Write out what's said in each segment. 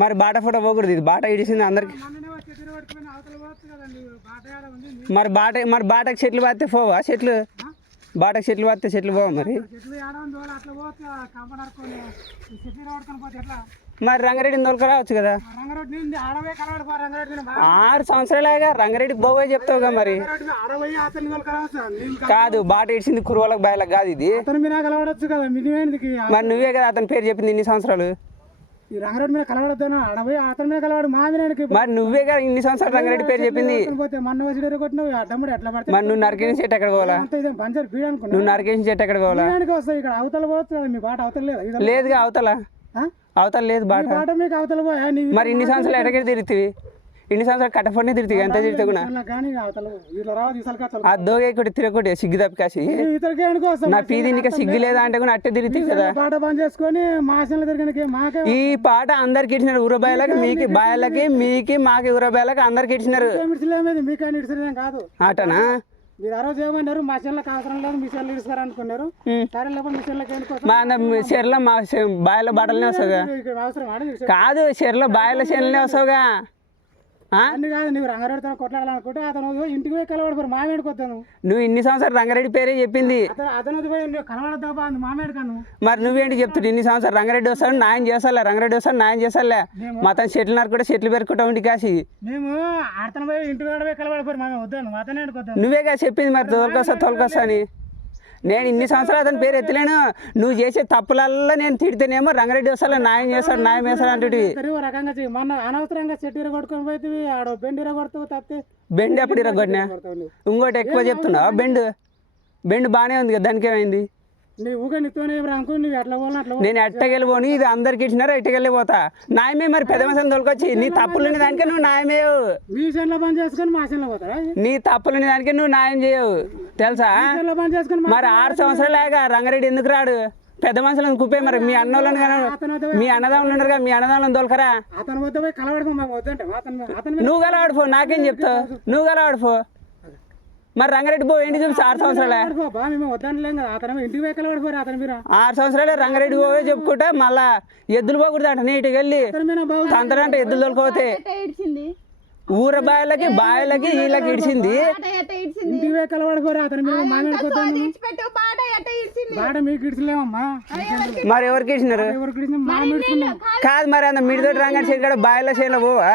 మరి బాట ఫోటో పోకూడదు, ఇది బాట ఇడిసింది అందరికి. మరి బాటకు చెట్లు పాతే పోవా చెట్లు? బాటకు చెట్లు పాతే చెట్లు పోవా మరి? మరి రంగారెడ్డిని తోలుకురావచ్చు కదా. 6 సంవత్సరాలుగా రంగారెడ్డికి పోవే చెప్తావుగా మరి. కాదు, బాట ఇడిచింది కురువలకు బాయలకు కాదు ఇది. మరి నువ్వే కదా అతని పేరు చెప్పింది ఇన్ని సంవత్సరాలు. మరి నువ్వే కదా ఇన్ని సంవత్సరాలు రంగారెడ్డి పేరు చెప్పింది. మరి నువ్వు నరికేసిన చెట్టు ఎక్కడ పోవాలా? నువ్వు నరికేసిన చెట్టు ఎక్కడ పోవాలా? లేదుగా అవతల లేదు బాట. మరి ఇన్ని సంవత్సరాలు ఎక్కడికి తిరుగుతుంది? ఇన్ని సంవత్సరాలు కట్టఫోనే తిరుగుతుంది, ఎంత తిరుగుతా కూడా ఆ దోగే కూడా తిరగొట్టి సిగ్గు తప్పికాసి. నా పీది ఇంకా సిగ్గు లేదా అంటే కూడా అట్టే తిరుగుతుంది కదా. ఈ పాట అందరికి ఇచ్చినారు, ఊరబాయలకి మీకు బాయలకి మీకు మాకి ఊరబాయలకి అందరికి ఇచ్చినారు. ఆటనా మీరు ఆ రోజు ఏమన్నారు, మా చెల్లెకి అవసరం లేదు, మీ చెల్లెలు ఇస్తారు అనుకున్నారు. సరే లేకపోతే మీ చెల్లెకి మా చెర్లో మా బాయలో బట్టలనే వస్తావుగా. కాదు, చెర్లో బాయల చెల్లెనే వస్తావుగా. అన్ని కాదు, నువ్వు రంగారెడ్డితో కొట్లాడాలనుకుంటే అతను ఇంటికి పోయి కలవడిపోరు మామేడికి వస్తాను. నువ్వు ఇన్ని సంవత్సరాలు రంగారెడ్డి పేరే చెప్పింది, అతను పోయి కలవడతా మామేడి కను. మరి నువ్వేంటి చెప్తాడు? ఇన్ని సంవత్సరాలు రంగారెడ్డి వస్తాడు న్యాయం చేస్తాలే, రంగారెడ్డి వస్తాడు న్యాయం చేస్తాలే. మొత్తం చెట్లు నరుకుంటే చెట్లు పెరుకుంటా ఉండి కాసి మేము అతను పోయి ఇంటికి పోయి కలవడిపోరు మామే వద్దాను, అతనే వద్దాను. నువ్వేగా చెప్పింది మరి తోలుకొస్తా అని. నేను ఇన్ని సంవత్సరాలు అతని పేరు ఎత్తలేను. నువ్వు చేసే తప్పులల్లా నేను తిడితేనేమో రంగారెడ్డి వస్తాడు న్యాయం చేస్తాడు అంటే రకంగా మన అనవసరంగా చెట్టు ఇరగొట్టుకొని పోతే ఆడ బెండ్ ఇరగొడతావు తప్పితే. బెండ్ ఎప్పుడు ఇరగొట్టినా? ఇంకోటి ఎక్కువ చెప్తున్నావు. బెండ్ బాగానే ఉంది కదా, దానికి ఏమైంది? నేను ఎట్టకెళ్ళిపోను, ఇది అందరికి ఇచ్చినారు, ఎట్టకెళ్ళిపోతా. న్యాయమే మరి పెద్ద మనుషులను తోలుకొచ్చి నీ తప్పులుని దానికే నువ్వు న్యాయమే. నీ తప్పులుని దానికే నువ్వు న్యాయం చేయవు తెలుసా. మరి 6 సంవత్సరాలుగా రంగారెడ్డి ఎందుకు రాడు? పెద్ద మనుషులను కుప్పే. మరి మీ అన్నోళ్ళని కానీ మీ అన్నదాములు ఉన్నారు కదా, మీ అన్నదాములను తోలుకరా. నువ్వు కలవాడిపో, నాకేం చెప్తావు? నువ్వు కలవాడిపో. మరి రంగారెడ్డి పో ఏంటి చూసి 6 సంవత్సరాలే 6 సంవత్సరాలే రంగారెడ్డి పోవే చెప్పుకుంటా. మళ్ళా ఎద్దులు పోకూడదు అంట, నీటికి వెళ్ళి తంతరంటే ఎద్దులు తోలుకోతే. ఊర బాయలకి వీళ్ళకి ఇడిచింది. మరి ఎవరికి ఇచ్చినారు? కాదు, మరి అంత మిడితోటి రంగారెడ్డి సైడ్ కూడా బాయల సైడ్లో పోవా?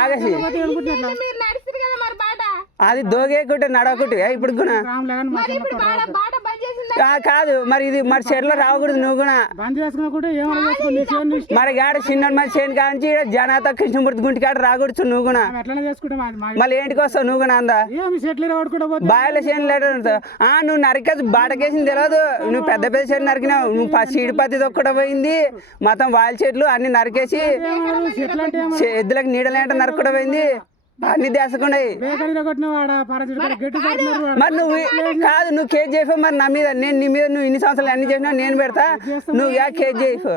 ఆగసి అది దోగేకుంటే నడవకుంటే ఇప్పుడు కూడా కాదు. మరి ఇది మరి చెర్లో రావకూడదు. నువ్వు కూడా మరి గాడ చిన్న మరి చేను కాంచి జనాత కృష్ణమూర్తి గుంటి కాడ రాకూడదు. నువ్వు కూడా మళ్ళీ ఏంటికి వస్తావు? నువ్వు కూడా అందా బాయల చేను లేదు. నువ్వు నరికేసి బాటకేసింది తెలియదు. నువ్వు పెద్ద చేను నరికినావు. నువ్వు చీడిపత్తి తొక్కడం పోయింది, మొత్తం వాయిల చెట్లు అన్ని నరికేసి ఎద్దులకు నీడలేంట నరకడం పోయింది. అన్ని దేశకున్నాయి. మరి నువ్వు కాదు, నువ్వు కేజీ చేయవు. మరి నా మీద నేను నీ మీద నువ్వు ఇన్ని సంవత్సరాలు అన్ని చేసినా నేను పెడతా. నువ్వు కేజీ చేయవు.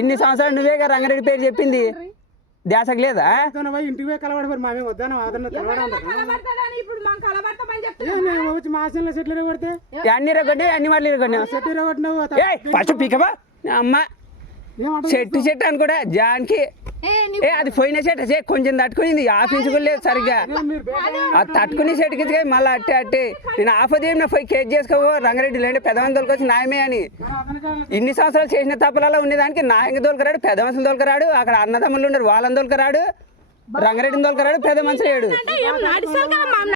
ఇన్ని సంవత్సరాలు నువ్వేగా రంగారెడ్డి పేరు చెప్పింది, దేశకు లేదా? ఇంటికి పోయి కలవడతారు మామే వద్దాను. అన్ని రగొట్టి అన్ని మళ్ళీ ఫస్ట్ పీకబా అమ్మ. చెట్టు అని కూడా జాన్కి అది పోయిన చెట్టు కొంచెం తట్టుకునింది, ఆఫీసుకు లేదు సరిగ్గా. అది తట్టుకుని చెట్టుకి మళ్ళీ అట్టే నేను ఆఫదేమి పోయి కేజ్ చేసుకోవో రంగారెడ్డి లేండి పెద్దమంది తోలుకొచ్చి న్యాయమే అని. ఇన్ని సంవత్సరాలు చేసిన తప్పులలో ఉండేదానికి న్యాయంగా తోలుకరాడు, పెద్ద మనుషులు తోలుకరాడు. అక్కడ అన్నదమ్ములు ఉన్నారు వాళ్ళని తోలుకరాడు, రంగారెడ్డిని తోలుకరాడు, పెద్ద మనుషులు లేడు.